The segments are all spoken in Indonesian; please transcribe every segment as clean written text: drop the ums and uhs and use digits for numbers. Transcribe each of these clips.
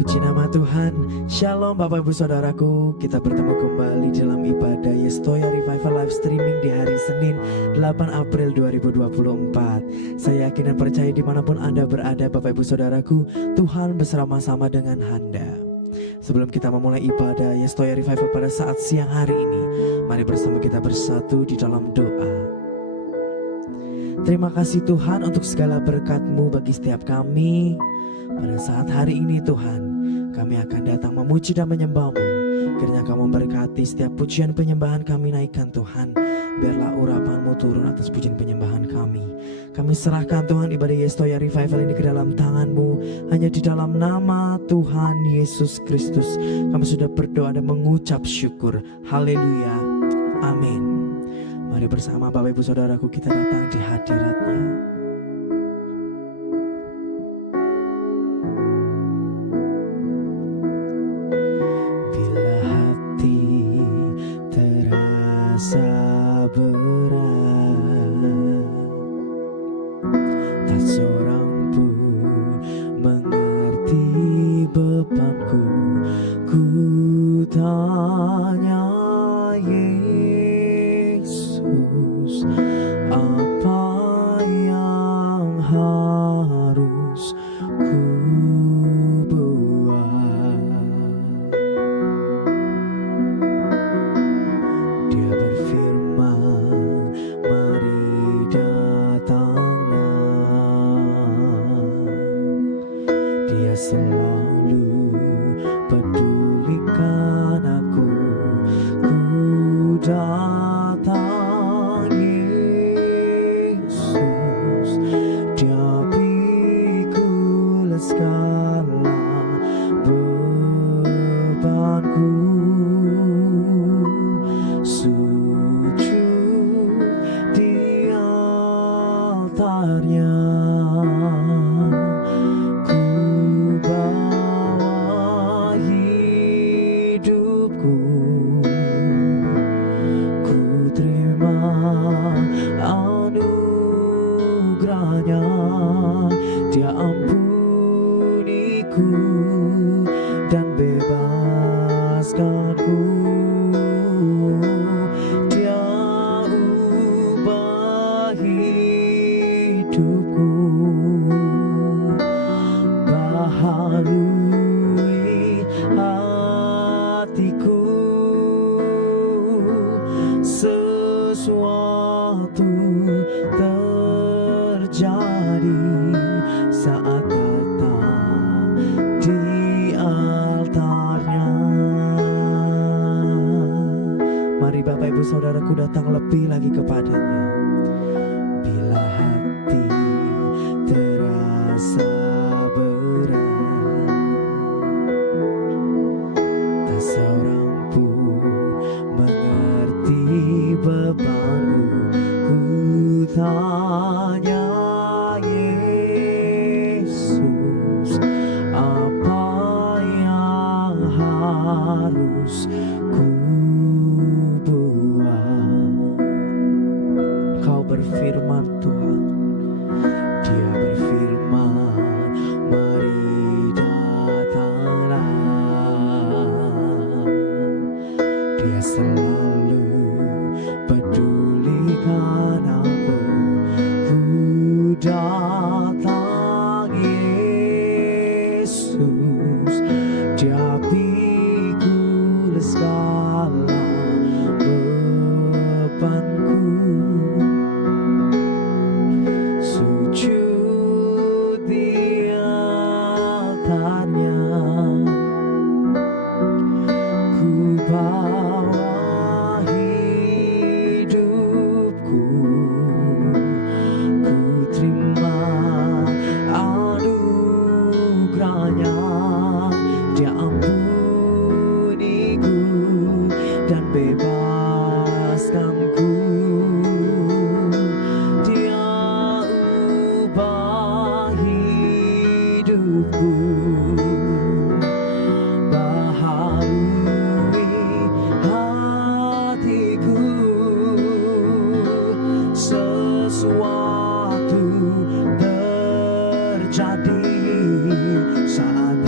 Puji nama Tuhan. Shalom Bapak Ibu Saudaraku. Kita bertemu kembali dalam ibadah Yestoya Revival Live Streaming di hari Senin 8 April 2024. Saya yakin dan percaya dimanapun Anda berada Bapak Ibu Saudaraku, Tuhan bersama-sama dengan Anda. Sebelum kita memulai ibadah Yestoya Revival pada saat siang hari ini, mari bersama kita bersatu di dalam doa. Terima kasih Tuhan untuk segala berkat-Mu bagi setiap kami. Pada saat hari ini Tuhan, kami akan datang memuji dan menyembah-Mu. Kiranya Kau memberkati setiap pujian penyembahan kami naikkan Tuhan. Biarlah urapan-Mu turun atas pujian penyembahan kami. Kami serahkan Tuhan ibadah Yestoya Revival ini ke dalam tangan-Mu. Hanya di dalam nama Tuhan Yesus Kristus kami sudah berdoa dan mengucap syukur. Haleluya. Amin. Mari bersama Bapak Ibu Saudaraku kita datang di hadirat-Nya. Bila hati terasa berat, tak seorang pun mengerti bebanku. Ku tanya Yesus, apa yang harus ku buat? Dia berfirman, mari datanglah. Dia selalu pedulikan aku. Ku datang Yesus, Dia pikul segala bebanku. Sujud di altar-Nya, ku bawa hidupku. Ku terima anugerah-Nya, Dia ampuniku dan bebaskanku. Dia ubah hidupku, baharui hatiku. Sesuatu terjadi saat datang di altar-Nya. Mari Bapak Ibu Saudaraku datang lebih lagi kepadanya. Bila hati terasa berat, tak seorang pun mengerti bebanku. Ku tanya Yesus, apa yang harus ku buat? Kau berfirman Tuhan, Dia berfirman, mari datanglah. Dia selalu pedulikan aku. Ku datang Yesus, Dia pikul segala bebanku. Sujud di altar-Nya, ku bawa hidupku. Ku terima anugerah-Nya, Dia ampuniku dan bebaskanku. Dia ubah hidupku, baharui hatiku. Sesuatu terjadi saat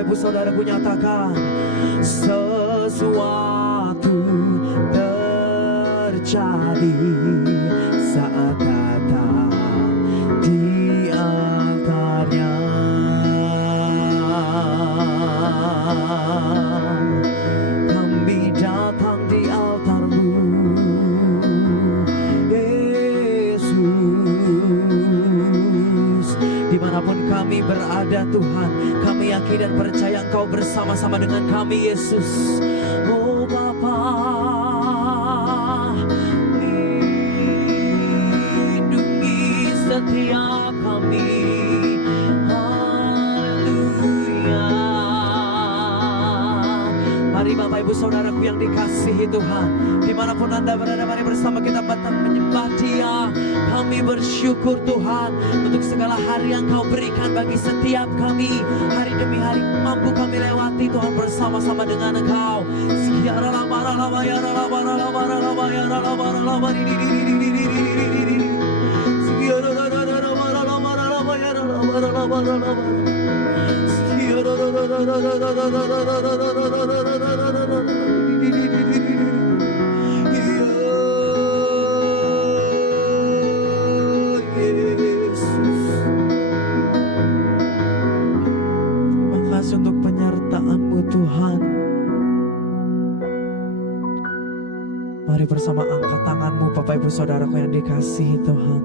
Bapak Ibu Saudaraku, nyatakan sesuatu terjadi saat datang di altarnya. Kami datang di altar-Mu, Yesus. Dimanapun kami berada Tuhan, kami yakin dan percaya Engkau bersama-sama dengan kami, Yesus. Oh Bapa, lindungi setiap kami. Haleluya. Mari Bapak Ibu Saudaraku yang dikasihi Tuhan, dimanapun Anda berada, mari bersama kita batang menyembah Dia. Kami bersyukur Tuhan untuk segala hari yang Kau berikan bagi setiap kami. Hari demi hari mampu kami lewati Tuhan bersama-sama dengan Engkau. Untuk penyertaan-Mu Tuhan. Mari bersama angkat tangan-Mu Bapak Ibu Saudaraku yang dikasihi Tuhan.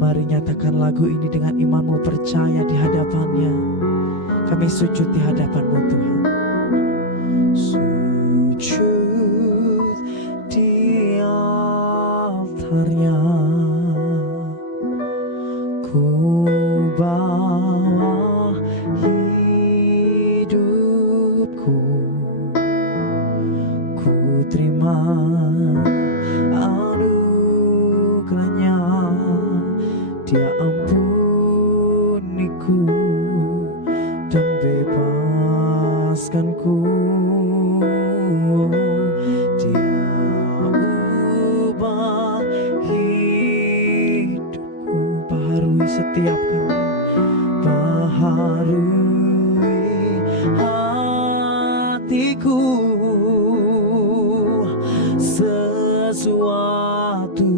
Mari nyatakan lagu ini dengan iman-Mu, percaya di hadapan-Nya. Kami sujud di hadapan-Mu Tuhan. Sujud di altar-Nya, ku bawa hidupku, ku terima anugerah-Nya. Dia ampuniku dan bebaskanku. Dia ubah hidupku, baharui setiap kali, baharui hatiku. Sesuatu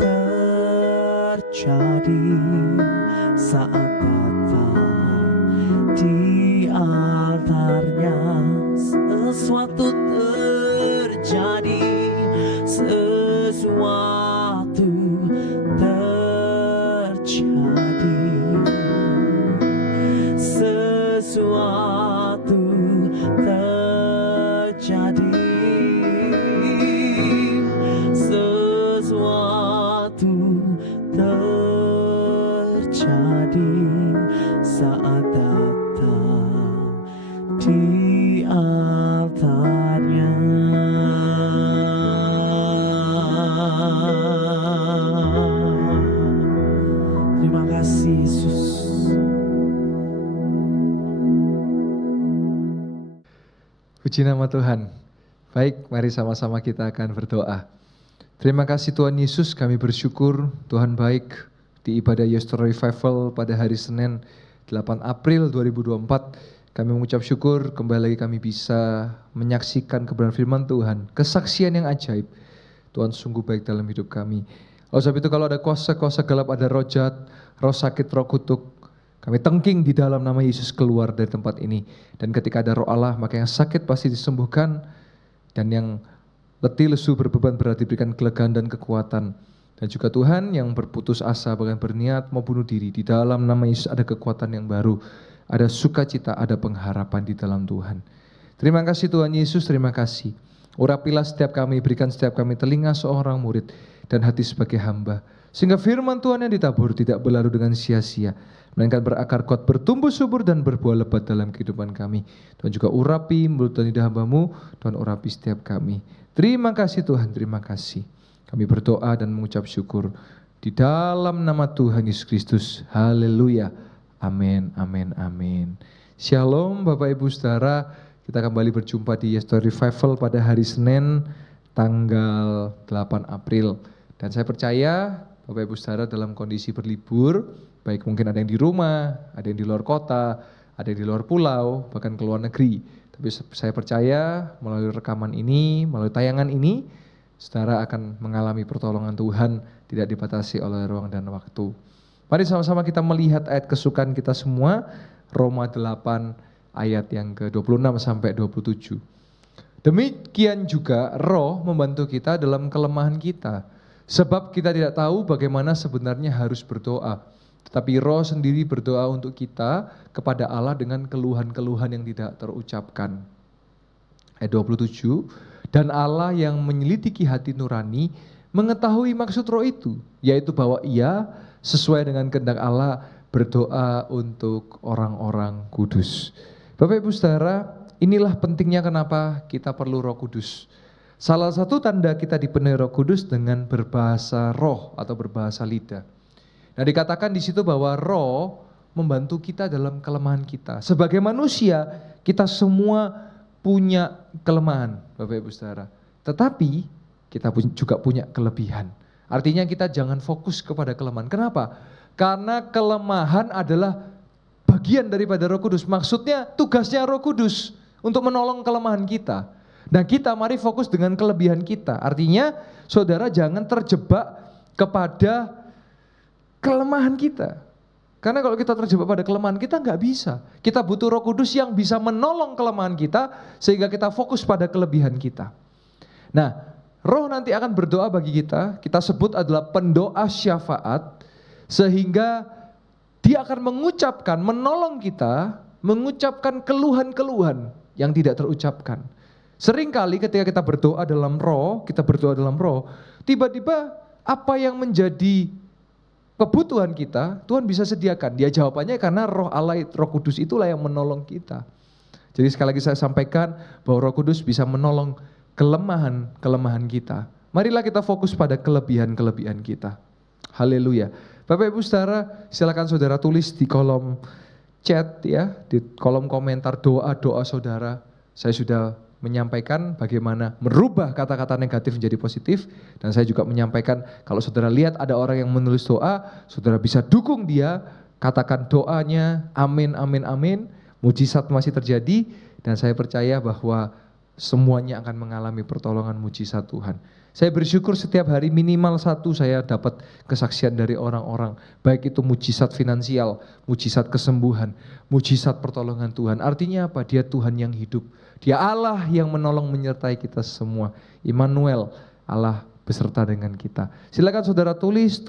terjadi saat datang di altar-Nya. Sesuatu terjadi, sesuatu terjadi, sesuatu terjadi, sesuatu terjadi saat datang di altar-Nya. Terima kasih Yesus. Puji nama Tuhan. Baik, mari sama-sama kita akan berdoa. Terima kasih Tuhan Yesus, kami bersyukur Tuhan baik di ibadah Yesterday Revival pada hari Senin 8 April 2024. Kami mengucap syukur kembali lagi kami bisa menyaksikan kebenaran firman Tuhan, kesaksian yang ajaib. Tuhan sungguh baik dalam hidup kami. Oleh sebab itu kalau ada kuasa-kuasa gelap, ada roh jahat, roh sakit, roh kutuk, kami tengking di dalam nama Yesus keluar dari tempat ini. Dan ketika ada roh Allah, maka yang sakit pasti disembuhkan. Dan yang letih, lesu, berbeban berat diberikan kelegaan dan kekuatan. Dan juga Tuhan yang berputus asa, bahkan berniat mau bunuh diri. Di dalam nama Yesus ada kekuatan yang baru. Ada sukacita, ada pengharapan di dalam Tuhan. Terima kasih Tuhan Yesus, terima kasih. Urapilah setiap kami, berikan setiap kami telinga seorang murid. Dan hati sebagai hamba. Sehingga firman Tuhan yang ditabur tidak berlalu dengan sia-sia, melainkan berakar kuat, bertumbuh subur dan berbuah lebat dalam kehidupan kami. Tuhan juga urapi mulut dan lidah hamba-Mu, Tuhan urapi setiap kami. Terima kasih Tuhan, terima kasih. Kami berdoa dan mengucap syukur di dalam nama Tuhan Yesus Kristus. Haleluya. Amin, amin, amin. Shalom Bapak Ibu Saudara, kita kembali berjumpa di Yesterday Revival pada hari Senin tanggal 8 April. Dan saya percaya Bapak Ibu Saudara dalam kondisi berlibur, baik mungkin ada yang di rumah, ada yang di luar kota, ada di luar pulau, bahkan ke luar negeri. Tapi saya percaya melalui rekaman ini, melalui tayangan ini, saudara akan mengalami pertolongan Tuhan, tidak dibatasi oleh ruang dan waktu. Mari sama-sama kita melihat ayat kesukaan kita semua, Roma 8 ayat yang ke-26 sampai 27. Demikian juga roh membantu kita dalam kelemahan kita. Sebab kita tidak tahu bagaimana sebenarnya harus berdoa. Tetapi roh sendiri berdoa untuk kita kepada Allah dengan keluhan-keluhan yang tidak terucapkan. Ayat 27, dan Allah yang menyelidiki hati nurani mengetahui maksud roh itu, yaitu bahwa ia sesuai dengan kehendak Allah berdoa untuk orang-orang kudus. Bapak Ibu Saudara, inilah pentingnya kenapa kita perlu Roh Kudus. Salah satu tanda kita dipenuhi Roh Kudus dengan berbahasa roh atau berbahasa lidah. Nah, dikatakan di situ bahwa roh membantu kita dalam kelemahan kita. Sebagai manusia, kita semua punya kelemahan, Bapak Ibu Saudara. Tetapi kita juga punya kelebihan. Artinya kita jangan fokus kepada kelemahan. Kenapa? Karena kelemahan adalah bagian daripada Roh Kudus. Maksudnya tugasnya Roh Kudus untuk menolong kelemahan kita. Dan kita mari fokus dengan kelebihan kita. Artinya saudara jangan terjebak kepada kelemahan kita. Karena kalau kita terjebak pada kelemahan kita nggak bisa. Kita butuh Roh Kudus yang bisa menolong kelemahan kita sehingga kita fokus pada kelebihan kita. Nah, Roh nanti akan berdoa bagi kita sebut adalah pendoa syafaat, sehingga dia akan mengucapkan, menolong kita, mengucapkan keluhan-keluhan yang tidak terucapkan. Seringkali ketika kita berdoa dalam roh, tiba-tiba apa yang menjadi kebutuhan kita, Tuhan bisa sediakan. Dia jawabannya karena roh Allah, Roh Kudus itulah yang menolong kita. Jadi sekali lagi saya sampaikan bahwa Roh Kudus bisa menolong kelemahan kita. Marilah kita fokus pada kelebihan-kelebihan kita. Haleluya. Bapak Ibu Saudara, silakan saudara tulis di kolom chat ya, di kolom komentar doa-doa saudara. Saya sudah menyampaikan bagaimana merubah kata-kata negatif menjadi positif, dan saya juga menyampaikan kalau saudara lihat ada orang yang menulis doa, saudara bisa dukung dia, katakan doanya, amin, amin, amin. Mujizat masih terjadi, dan saya percaya bahwa semuanya akan mengalami pertolongan mujizat Tuhan. Saya bersyukur setiap hari minimal satu saya dapat kesaksian dari orang-orang, baik itu mujizat finansial, mujizat kesembuhan, mujizat pertolongan Tuhan. Artinya apa? Dia Tuhan yang hidup. Dia Allah yang menolong menyertai kita semua. Immanuel, Allah beserta dengan kita. Silakan saudara tulis.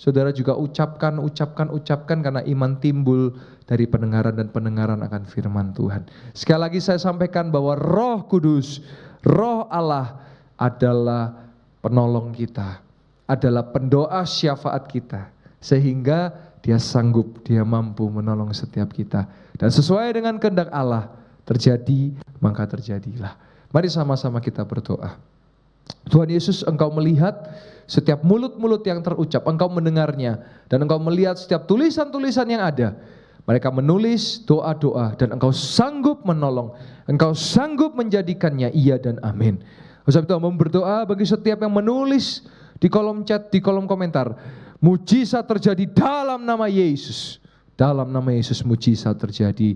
Saudara juga ucapkan karena iman timbul dari pendengaran dan pendengaran akan firman Tuhan. Sekali lagi saya sampaikan bahwa Roh Kudus, Roh Allah adalah penolong kita, adalah pendoa syafaat kita, sehingga dia sanggup, dia mampu menolong setiap kita. Dan sesuai dengan kehendak Allah terjadi, maka terjadilah. Mari sama-sama kita berdoa. Tuhan Yesus, Engkau melihat setiap mulut-mulut yang terucap, Engkau mendengarnya, dan Engkau melihat setiap tulisan-tulisan yang ada. Mereka menulis doa-doa, dan Engkau sanggup menolong, Engkau sanggup menjadikannya iya dan amin. Sebab itu mau berdoa bagi setiap yang menulis di kolom chat, di kolom komentar, mujizat terjadi dalam nama Yesus. Dalam nama Yesus mujizat terjadi.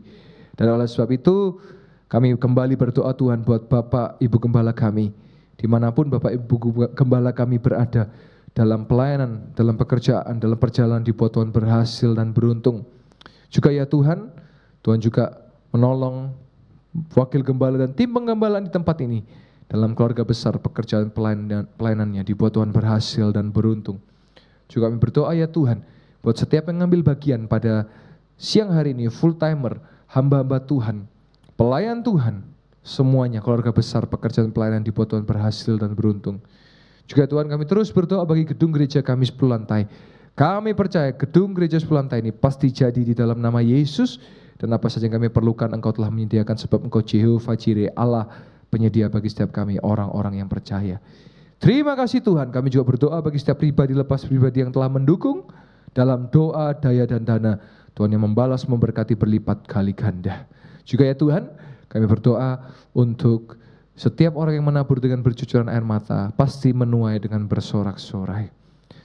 Dan oleh sebab itu kami kembali berdoa Tuhan buat Bapak Ibu Gembala kami, dimanapun Bapak Ibu Gembala kami berada, dalam pelayanan, dalam pekerjaan, dalam perjalanan dibuat Tuhan berhasil dan beruntung. Juga ya Tuhan, Tuhan juga menolong wakil gembala dan tim penggembalaan di tempat ini, dalam keluarga besar pekerjaan pelayanannya dibuat Tuhan berhasil dan beruntung. Juga kami berdoa ya Tuhan, buat setiap yang ngambil bagian pada siang hari ini, full timer, hamba-hamba Tuhan, pelayan Tuhan, semuanya keluarga besar pekerjaan pelayanan dibuat Tuhan berhasil dan beruntung. Juga Tuhan kami terus berdoa bagi gedung gereja kami 10 lantai. Kami percaya gedung gereja 10 lantai ini pasti jadi di dalam nama Yesus, dan apa saja yang kami perlukan Engkau telah menyediakan, sebab Engkau Jehovah Jireh, Allah penyedia bagi setiap kami orang-orang yang percaya. Terima kasih Tuhan. Kami juga berdoa bagi setiap pribadi lepas pribadi yang telah mendukung dalam doa, daya dan dana. Tuhan yang membalas, memberkati berlipat kali ganda. Juga ya Tuhan, kami berdoa untuk setiap orang yang menabur dengan bercucuran air mata, pasti menuai dengan bersorak-sorai.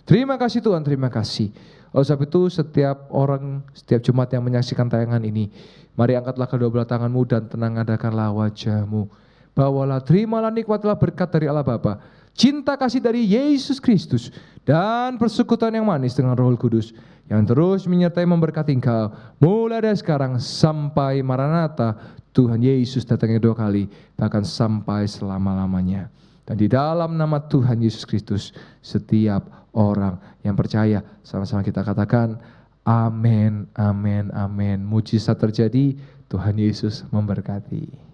Terima kasih Tuhan, terima kasih. Oleh sebab itu setiap orang, setiap jemaat yang menyaksikan tayangan ini, mari angkatlah kedua belah tanganmu dan tenang adakanlah wajahmu. Bawalah, terimalah, nikmatilah berkat dari Allah Bapa, cinta kasih dari Yesus Kristus, dan persekutuan yang manis dengan Roh Kudus, yang terus menyertai memberkati engkau, mulai dari sekarang sampai Maranatha, Tuhan Yesus datangnya 2 kali, bahkan sampai selama-lamanya. Dan di dalam nama Tuhan Yesus Kristus, setiap orang yang percaya, sama-sama kita katakan, amin, amin, amin. Mujizat terjadi, Tuhan Yesus memberkati.